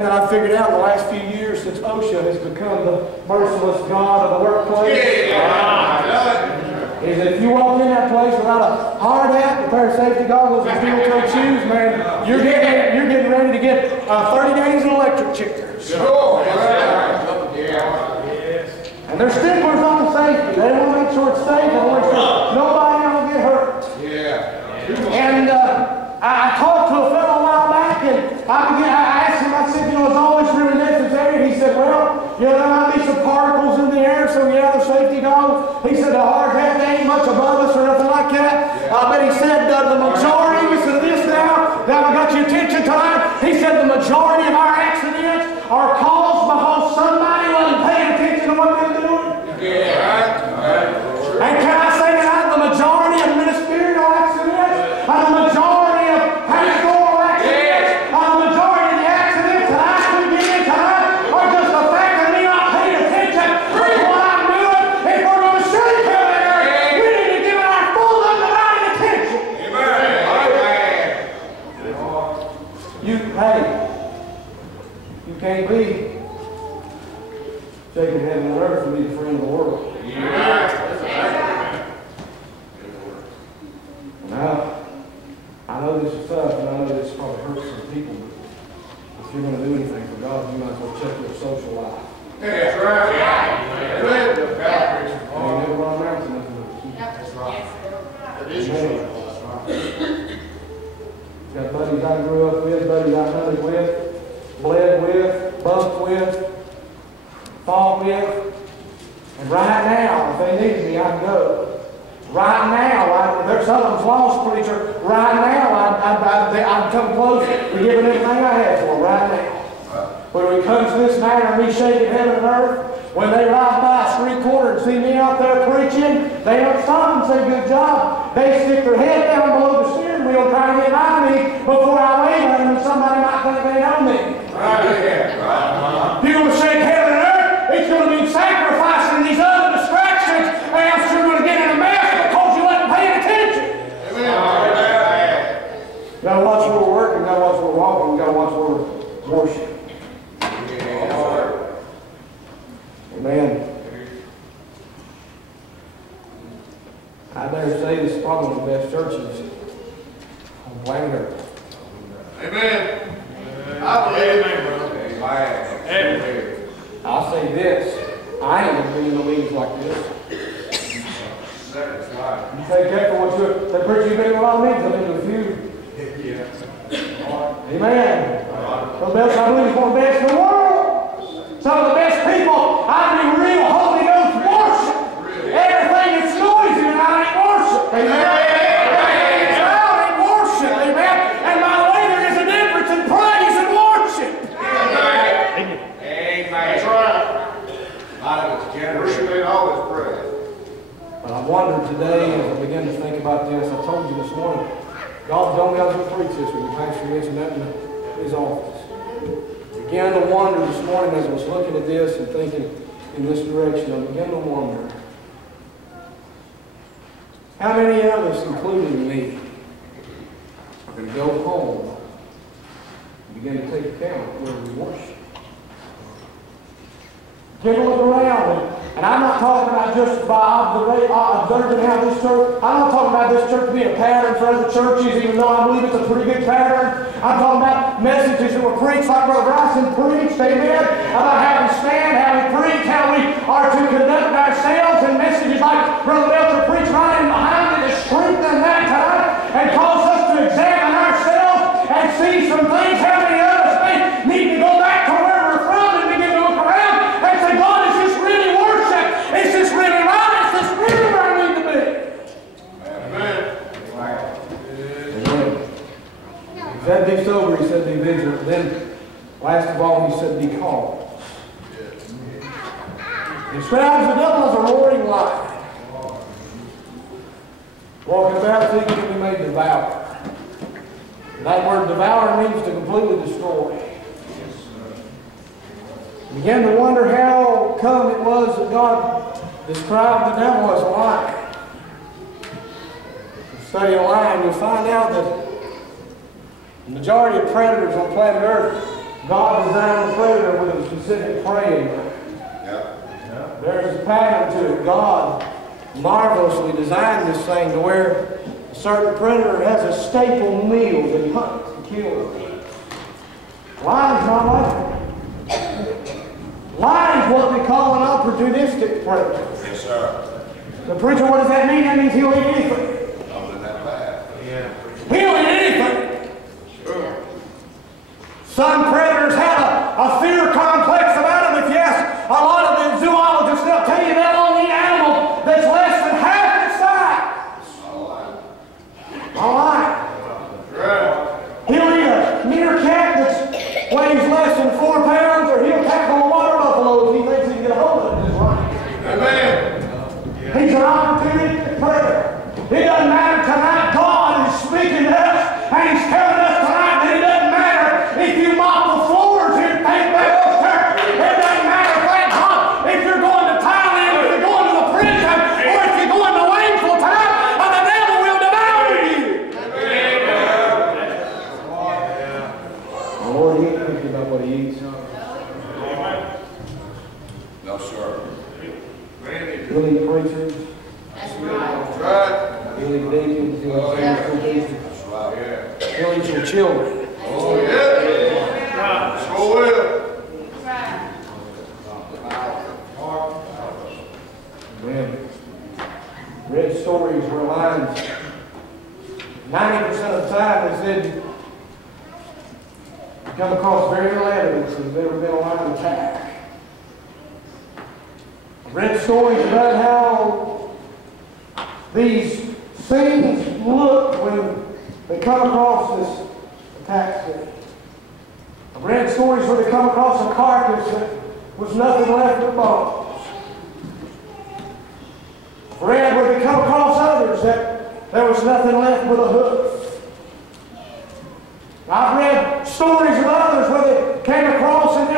And I figured out in the last few years since OSHA has become the merciless God of the workplace, is that if you walk in that place without a hard hat, a pair of safety goggles, and steel-toed shoes, man, you're getting ready to get 30 days in electric chair. Sure. And there's sticklers on the safety. They want to make sure it's safe. They want to make sure nobody will get hurt. And I talked to a fellow a while back, and I asked him, I said, you know, it's always really necessary. And he said, well, you know, there might be some particles in the air, so yeah, the safety goggles. He said, the hard hat ain't much above us or nothing like that. But he said, the majority, listen to this now, that I got your attention tonight. He said, the majority of our accidents are caused because somebody wasn't paying attention to what they were doing. And can I say tonight, the majority of ministerial accidents, and the majority of pastoral accidents, and the majority of the accidents that I could get in tonight are just the fact that me not paying attention to what I'm doing. If we're going to shoot each other, we need to give it our full undivided attention. You can't be shaking heaven and earth and be the friend of the world. Now, I know this is tough, and I know this probably hurts some people, but if you're going to do anything for God, you might as well check your social life. That's right. You never run around to nothing. That's right. That is true. Got buddies I grew up with, buddies I hunted with, bled with, bumped with, fought with, and right now, if they need me, I can go. Right now, there's some of them's lost, preacher. Right now, I'd come close to giving everything I had for them right now. But when it comes to this matter of me shaking heaven and earth, when they ride by a street corner and see me out there preaching, they don't stop and say, good job. They stick their head down below the steering wheel trying to get by me before I wave at them, and somebody might think they know me. You're going to shake heaven and earth, it's going to mean sacrificing these other distractions, or else you're going to get in a mess because you wasn't paying attention. You got to watch where we're working, you got to watch where we're walking, you got to watch where we're worshiping. Amen. I dare say this is probably one of the best churches on planet Earth. Amen. I believe it. Amen. I'll say this. I ain't going to be in the meetings like this. That's right. You take that for what you're preacher, you've been in a lot of meetings, I've been to a few. Amen. The best, I believe, is one of the best in the world. Some of the best people, I mean, real Holy Ghost worship. Everything that's noisy tonight ain't worship. Amen. It's loud ain't worship. Amen. And by the way, there is a difference in praise and worship. Amen. That's right. Worship ain't always praise. But I wondered today, as I began to think about this, I told you this morning, God told me I was going to preach this when the pastor mentioned that in his office. I began to wonder this morning as I was looking at this and thinking in this direction, I began to wonder, how many of us, including me, are going to go home and begin to take account of where we worship? Take a look around, and I'm not talking about just by observing how this church, I'm not talking about this church being a pattern for other churches, even though I believe it's a pretty good pattern. I'm talking about messages that were preached like Brother Bryson preached, amen, about how we stand, how we preach, how we are to conduct ourselves, and messages like Brother Belcher preached right in behind it to strengthen that time and cause us to examine ourselves and see some things. How many of us need to go back to where we're from and begin to look around and say, God, is this really worship? Is this really right? Is this really where I need to be? Amen. He said, be sober, he said, be vigilant. Then, last of all, he said, be calm. He describes the devil as a roaring lion, walking about thinking he may devour. That word devour means to completely destroy. Began to wonder how come it was that God described the devil as a lion. If you study a lion, you'll find out that the majority of predators on planet Earth God designed the predator with a specific prey in mind. There's a pattern to it. God marvelously designed this thing to where a certain predator has a staple meal that he hunts and kills. Lion's not like that. Lion's what they call an opportunistic predator. Yes, sir. The preacher, what does that mean? That means he'll eat anything. Not that bad. Yeah. He'll eat anything. Some predators have a fear complex about them. If you ask a lot of the zoologists, they'll tell you they'll only eat animal that's less than half its size. All right. He'll eat a meerkat that weighs less than 4 pounds, or he'll tackle a water buffalo if he thinks he can get a hold of it in his life. Amen. He's an opportunistic predator. It doesn't matter tonight. God is speaking to us, and He's telling us tonight that it doesn't matter if you mop the floors here at St. Bell's Church. It doesn't matter, thank God, if you're going to Thailand, if you're going to the prison, or if you're going to Waynesville tonight, or the devil will devour you. The Lord, He ain't thinking about what He eats. No, sir. He'll eat preachers. That's right. He'll eat deacons. He'll eat spiritual deacons. That's right. Yeah. He'll eat your children. Oh, yeah. So will. Amen. Read stories where lions, 90% of the time, they said you come across very little evidence that there's ever been a lion attack. I've read stories about how these scenes look when they come across this attack scene. I've read stories where they come across a carcass that was nothing left but bones. I've read where they come across others that there was nothing left but a hoof. I've read stories of others where they came across and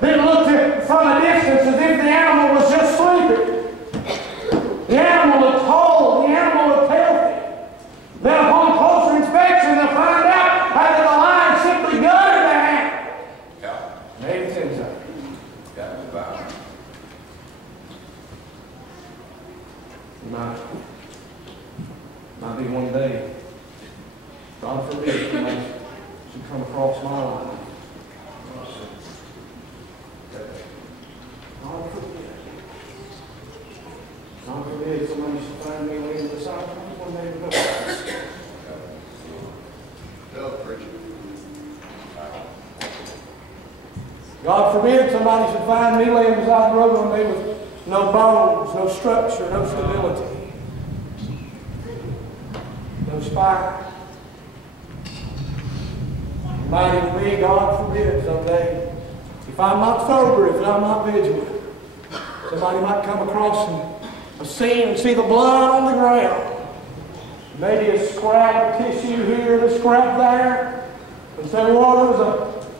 they looked at from a distance as if the animal was just sleeping. The animal looked whole. The animal looked healthy. Then upon closer inspection, they'll find out that the lion simply gutted that animal. Yeah. Made it inside. Got the Bible. Might be one day, God forbid, somebody should come across my life. God forbid. God forbid somebody should find me laying beside me one day to go. Tell the preacher. God forbid somebody should find me laying beside the road one day with no bones, no structure, no stability, no spine. Might even be, God forbid, someday, if I'm not sober, if I'm not vigilant, somebody might come across a scene and see the blood on the ground. Maybe a scrap of tissue here and a scrap there. And say, well,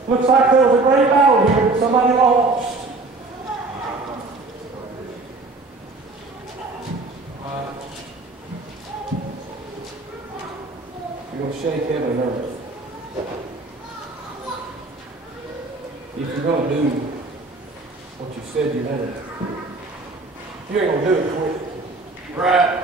looks like there was a great battle here that somebody lost. You're going to shake heaven and earth. If you're going to do what you said you're going to do. You ain't going to do it quick. Right.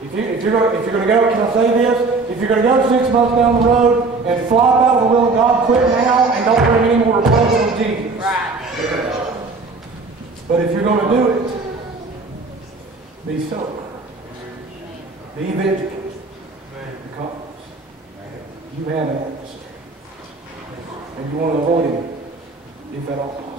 If you're going to go, can I say this? If you're going to go 6 months down the road and flop out of the will of God, quit now and don't bring any more trouble with Jesus. Right. But if you're going to do it, be sober. Be vigilant. Because you have an adversary. And you want to avoid him, if at all.